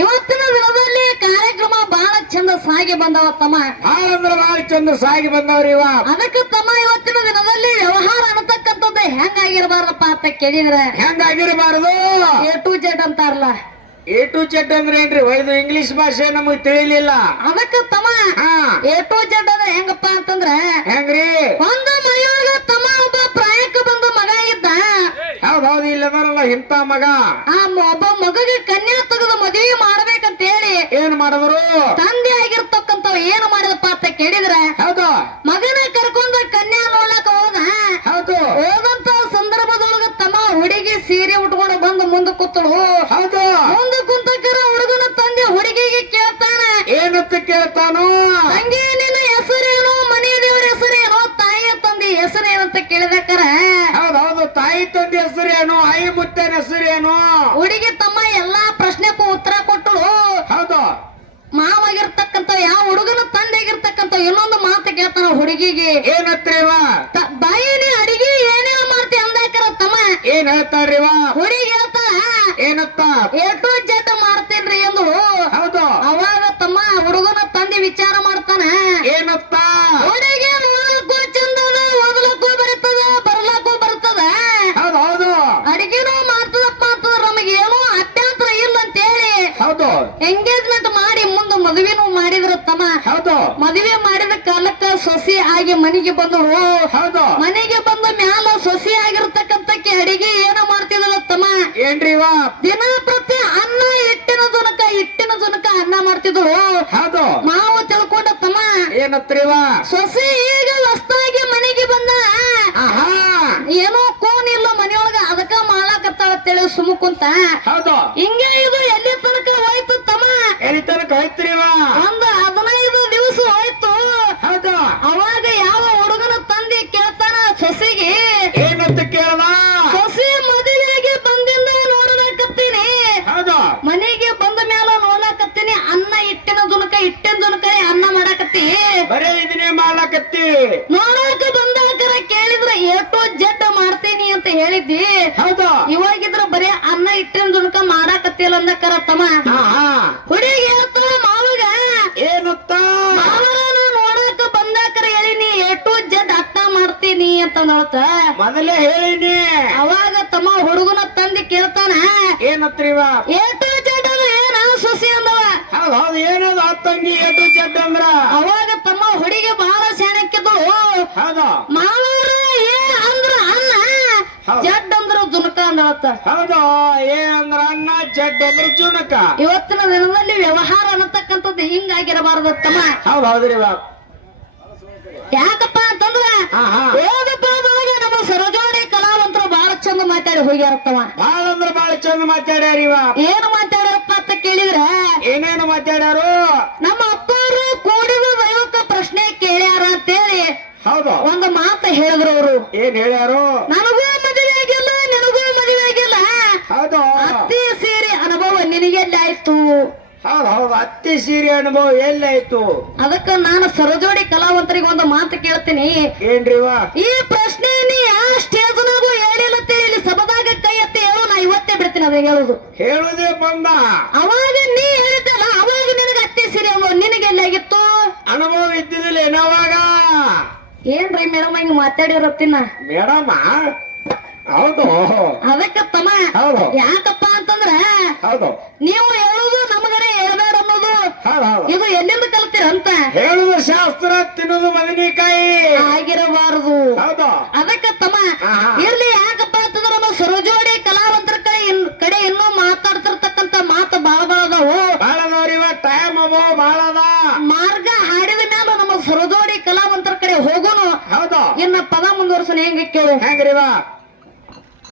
ಇವತ್ತಿನ ದಿನದಲ್ಲಿ ಕಾರ್ಯಕ್ರಮ ಬಹಳ ಚಂದ ಸಾಗಿ ಬಂದವ ತಮ್ಮ. ಬಹಳ ಚಂದ ಸಾಗಿ ಬಂದವ್ರಿ ಇವ. ಅದಕ್ಕೆ ತಮ್ಮ ಇವತ್ತಿನ ದಿನದಲ್ಲಿ ವ್ಯವಹಾರ ಅನ್ನತಕ್ಕಂಥದ್ದು ಹೆಂಗಾಗಿರಬಾರ್ದಪ್ಪ ಅಂತ ಕೇಳಿದ್ರೆ ಹೆಂಗಾಗಿರಬಾರದು A to Z ಅಂತಾರಲ್ಲ. A to Z ಅಂದ್ರೆ ಏನ್ರಿ? ಇದು ಇಂಗ್ಲಿಷ್ ಭಾಷೆ ನಮಗ್ ತಿಳಿಲಿಲ್ಲ. ಅದಕ್ಕೆ ತಮ್ಮ A to Z ಅಂದ್ರೆ ಹೆಂಗಪ್ಪ ಅಂತಂದ್ರೆ ಹೆಂಗ್ರಿ? ಒಂದು ಮನೆಯೊಳಗ ತಮ್ಮ ಒಬ್ಬ ಪ್ರಾಯಕ್ಕೆ ಬಂದ ಮಗ ಇದ್ದ. ಹೌದೌದು, ಇಲ್ಲದಾರಲ್ಲ ಇಂತ ಮಗ. ಒಬ್ಬ ಮಗಗೆ ಕನ್ಯಾ ತೆಗೆದು ಮದುವೆ ಮಾಡ್ಬೇಕಂತ ಹೇಳಿ ಏನ್ ಮಾಡಿದ್ರು? ತಂದೆ ಆಗಿರ್ತಕ್ಕಂಥವ್ ಏನು ಮಾಡಿದಪ್ಪ ಅಂತ ಕೇಳಿದ್ರೆ ಹೌದು, ಮಗನ ಕರ್ಕೊಂಡು ಕನ್ಯಾ ನೋಡ್ಲಕ್ ಹೋದ. ಹೌದು, ಹೋದಂತ ಸಂದರ್ಭದೊಳಗ ತಮ್ಮ ಹುಡುಗಿ ಸೀರೆ ಉಟ್ಕೊಂಡು ಬಂದು ಮುಂದೆ ಕೂತಳು. ಹೌದು. ಮುಂದೆ ಕುಂತಕರ ಹುಡುಗನ ತಂದೆ ಹುಡುಗಿಗೆ ಕೇಳ್ತಾನ, ಏನಂತ ಕೇಳ್ತಾನು? ತಂಗಿ ನಿನ್ನ ಹೆಸರೇನು, ಮನೆ ದೇವರ ಹೆಸರೇನು, ತಾಯಿಯ ತಂದೆ ಹೆಸರೇನಂತ ಕೇಳಿದಕರ ಹೌದೌದು, ತಾಯಿ ತಂದೆ ಹೆಸರೇನು, ಆಯಿ ಮುತ್ತನ ಹೆಸರೇನು? ಹುಡುಗಿ ತಮ್ಮ ಎಲ್ಲಾ ಪ್ರಶ್ನೆಗೂ ಉತ್ತರ ಕೊಟ್ಟಳು. ಹೌದು, ಮಾವಾಗಿರ್ತಕ್ಕಂಥ ಯಾವ ಹುಡುಗನ ತಂದೆ ಆಗಿರ್ತಕ್ಕಂಥ ಇನ್ನೊಂದು ಮಾತು ಕೇಳ್ತಾನ ಹುಡುಗಿಗೆ. ಏನತ್ರಿವ? ಬಾಯಿನಿ ಅಡಿಗೆ ಏನೇನು ಮಾಡ್ತಿ ಅಂದಾಕರ ತಮ್ಮ ಏನ್ ಹೇಳ್ತಾರ್ರಿವ? ಹುಡುಗಿ ಹೇಳ್ತಾಳ ಏನತ್ತ? A to Z ಮಾಡ್ತೇನ್ರಿ ಎಂದು. ಹೌದು, ಅವಾಗ ತಮ್ಮ ಹುಡುಗನ ತಂದೆ ವಿಚಾರ ಮಾಡ್ತಾನ, ಏನತ್ತ? ಹುಡುಗಿ ನೋಡಕ್ಕೂ ಚಂದದ, ಓದಲಕ್ಕೂ ಬರ್ತದ, ಬರ್ಲಕ್ಕೂ ಬರ್ತದ, ಹೌದೌದು, ಅಡಿಗೆನೂ ಮಾಡ್ತದಪ್ಪ ಅಂತಂದ್ರ ನಮಗೆ ಏನೋ ಅಭ್ಯಂತರ ಇಲ್ಲ ಅಂತ ಹೇಳಿ ಹೌದು, ಎಂಗೇಜ್ಮೆಂಟ್ ಮಾಡಿ ಮುಂದೆ ಮದುವೆನೂ ಮಾಡಿದ್ರ ತಮ್ಮ. ಹೌದು, ಮದುವೆ ಮಾಡಿದ ಕಾಲಕ್ಕ ಸೊಸಿ ಆಗಿ ಮನೆಗೆ ಬಂದಳು. ಹೌದು. ಮನೆಗೆ ಬಂದ ಮ್ಯಾಲ ಸೊಸಿ ಆಗಿರ್ತಕ್ಕಂಥಕ್ಕೆ ಅಡಿಗೆ ಏನ ಮಾಡ್ತಿದಳ ತಮ್ಮ? ಏನ್ರಿವ? ದಿನ ಪ್ರತಿ ಅನ್ನ ಹಿಟ್ಟಿನ ಜುನಕ ಅನ್ನ ಮಾಡ್ತಿದಳು. ಹೌದು, ಮಾವು ತಿಳ್ಕೊಂಡ ತಮ್ಮ ಏನತ್ರಿವ? ಸೊಸಿ ಈಗ ಹೊಸ್ತಾಗಿ ಮನೆಗೆ ಬಂದ. ಆಹಾ, ಏನೋ ಕೋನ್ ಇಲ್ಲ ಮನೆಯೊಳಗ, ಅದಕ್ಕ ಮಾಡಾಕತ್ತಾಳ ಅಂತೇಳಿ ಸುಮ್ಮ ಕುಂತ. ಹೌದು. ಹಿಂಗೆ ಇದು ಎಲ್ಲಿ ತನಕ ಹೋಯ್ತು ತಮ್ಮ? ಎಲ್ಲಿ ತನಕ ಹೋಯ್ತ್ರಿವ? ಒಂದು 15 ದಿವಸ ಹೋಯ್ತು. ಹೌದು, ಅವಾಗ ಯಾವ ಹುಡುಗನ ತಂದೆ ಕೇಳ್ತಾನ ಸೊಸಿಗೆ, ಏನಂತ ಕೇಳದ? ಸೊಸಿ ಮದುವೆಗೆ ಬಂದಿಂದ ನೋಡಲಾಕತ್ತೀನಿ, ಹೌದು, ಮನೆಗೆ ಬಂದ ಮ್ಯಾಲ ನೋಡ್ಲಾಕತ್ತೀನಿ, ಅನ್ನ ಹಿಟ್ಟಿನ ಜುನಕ ಅನ್ನ ಮಾಡಾಕತ್ತಿ, ಬರೇ ಇದನ್ನೇ ಮಾಡ್ಲಾಕತ್ತಿ. ನೋಡಾಕ ಬಂದಾಕರ ಕೇಳಿದ್ರ A to Z ಮಾಡ್ತೀನಿ ಅಂತ ಹೇಳಿದ್ದಿ. ಹೌದು, ಇವಾಗಿದ್ರ ಬರೇ ಅನ್ನ ಹಿಟ್ಟಿನ ಜುನಕ ಮಾಡಾಕತ್ತಿಲ್ಲ ಅಂದಕರ ತಮ್ಮ. ಆಹಾ, ಹುಡುಗಿ ಹೇಳ್ತಾಳ ಮಾವಗ, ಏನತ್ತ? ಮಾವರ ನೋಡಾಕ ಬಂದಾಕರ ಹೇಳಿನಿ A to Z ಅಟ್ಟ ಮಾಡ್ತೀನಿ ಅಂತ ನೋಡ್ತ. ಮೊದಲೇ ಹೇಳಿನಿ. ಅವಾಗ ತಮ್ಮ ಹುಡುಗನ ತಂದೆ ಕೇಳ್ತಾನ, ಏನತ್ರಿವ? A to Z ಅಂದ್ರೆ ಏನ ಸೊಸಿ ಅಂದವ. ಹೌದು ಹೌದು, ಏನದು ತಂಗಿ A to Z ಅಂದ್ರ? ಅವಾಗ ತಮ್ಮ ಹುಡುಗಿ ಬಹಳ ಸೆಣಕ್ಕಿದ್ಳು. ಹೌದು, ಮಾವರ ಏ ಅಂದ್ರ ಅನ್ನ, ಹೌದು. ಜಡ್ ಅಂದ್ರ ಜುನಕ ಅಂದಳತ್ತ. ಹೌದು, ಏ ಅಂದ್ರ ಅನ್ನ, ಜಡ್ ಅಂದ್ರ ಜುನಕ. ಇವತ್ತಿನ ದಿನದಲ್ಲಿ ವ್ಯವಹಾರ ಅನ್ನತಕ್ಕಂಥದ್ದು ಹಿಂಗಾಗಿರಬಾರದು ತಮ್ಮ. ಹೌದು ಹೌದ್ರಿವ. ಯಾಕಪ್ಪ ಅಂತಂದ್ರ ಆಹಾ, ಓದಪ್ಪದೊಳಗೆ ನಮ್ಮ ಸರಜೋಡಿ ಕಲಾವಂತರು ಬಹಳ ಚಂದ ಮಾತಾಡಿ ಹೋಗ್ಯಾರತ್ತವ. ಬಾಳ ಅಂದ್ರ ಬಾಳ ಚಂದ ಮಾತಾಡ್ಯಾರಿವ. ಏನು ಮಾತಾಡ್ಯಾರಪ್ಪ ಅಂತ ಕೇಳಿದ್ರ ಏನೇನು ಮಾತಾಡ್ಯಾರು? ನಮ್ಮ ಅಪ್ಪವರು ಕೂಡಿದ ದೈವಕ್ಕೆ ಪ್ರಶ್ನೆ ಕೇಳ್ಯಾರ ಅಂತೇಳಿ ಹೌದು, ಒಂದು ಮಾತು ಹೇಳಿದ್ರು ಅವರು. ಏನ್ ಹೇಳ್ಯಾರು? ನನಗೂ ಮದುವೆ ಆಗಿಲ್ಲ, ನಿನಗೂ ಮದುವೆ ಆಗಿಲ್ಲ, ಹೌದು, ಅತ್ತಿ ಸೇರಿ ಅನುಭವ ನಿನಗೆಲ್ಲಿ ಆಯ್ತು? ಹೌದು ಹೌದು, ಅತ್ತಿ ಸೀರೆ ಅನುಭವ ಎಲ್ಲಾಯ್ತು? ಅದಕ್ಕ ನಾನು ಸರಜೋಡಿ ಕಲಾವಂತರಿಗೆ ಒಂದು ಮಾತು ಕೇಳ್ತೀನಿ. ಏನ್ರಿವ? ಈ ಪ್ರಶ್ನೆ ನೀ ಆ ಸ್ಟೇಜ್ನಾಗೂ ಹೇಳಿಲ್ಲ ಇಲ್ಲಿ ಸಭದಾಗ ಕೈ ಎತ್ತಿ ಹೇಳು, ನಾ ಇವತ್ತೇ ಬಿಡ್ತೀನಿ ಅದ ಹೇಳುದು. ಹೇಳುದೇ ಬಂದ. ಅವಾಗ ನೀ ಹೇಳಿದ್ದಲ್ಲ, ಅವಾಗ ನಿನಗೆ ಅತ್ತಿ ಸೀರೆ ಅನುಭವ ನಿನಗೆಲ್ಲಿ ಆಗಿತ್ತು? ಅನುಭವ ಇದ್ದಿದ್ದಿಲ್ಲ ಏನವಾಗ? ಏನ್ರಿ ಮೇಡಮ್ ಹಿಂಗ್ ಮಾತಾಡಿರತ್ತಿನ? ಮೇಡಮ? ಹೌದು, ಅದಕ್ಕ ತಮ್ಮ ಹೌದು, ಯಾಕಪ್ಪ ಅಂತಂದ್ರ ಹೌದು, ನೀವು ಹೇಳುದು ನಮಗನೇ ಹೇಳ್ಬೇಡ ಅನ್ನೋದು ಹೌದು ಹೌದು. ಇದು ಎಲ್ಲಿಂದ ಕಲ್ತೀರಂತ ಹೇಳುದು ಶಾಸ್ತ್ರ, ತಿನ್ನುದು ಬದನೆಕಾಯಿ ಆಗಿರಬಾರದು. ಹೌದು, ಅದಕ್ಕ ತಮ್ಮ ಆಹಾ. ಇರ್ಲಿ. ಯಾಕಪ್ಪ ಅಂತಂದ್ರ ನಮ್ಮ ಸರೋಜೋಡಿ ಕಲಾವಂತರ ಕಡೆ ಇನ್ನೂ ಮಾತಾಡ್ತಿರ್ತಕ್ಕಂತ ಮಾತು ಬಾಳ ಅದಾವು. ಬಾಳದವ್ರಿವ, ಟೈಮ್ ಅಬೋ ಬಾಳದ. ಮಾರ್ಗ ಹಾಡಿದ ಮ್ಯಾಲ ನಮ್ಮ ಸರೋಜೋಡಿ ಕಲಾವಂತರ ಕಡೆ ಹೋಗೋನು. ಹೌದು, ಇನ್ನ ಪದ ಮುಂದುವರ್ಸನ ಹೆಂಗ ಕೇಳು. ಹೆಂಗ್ರಿವ?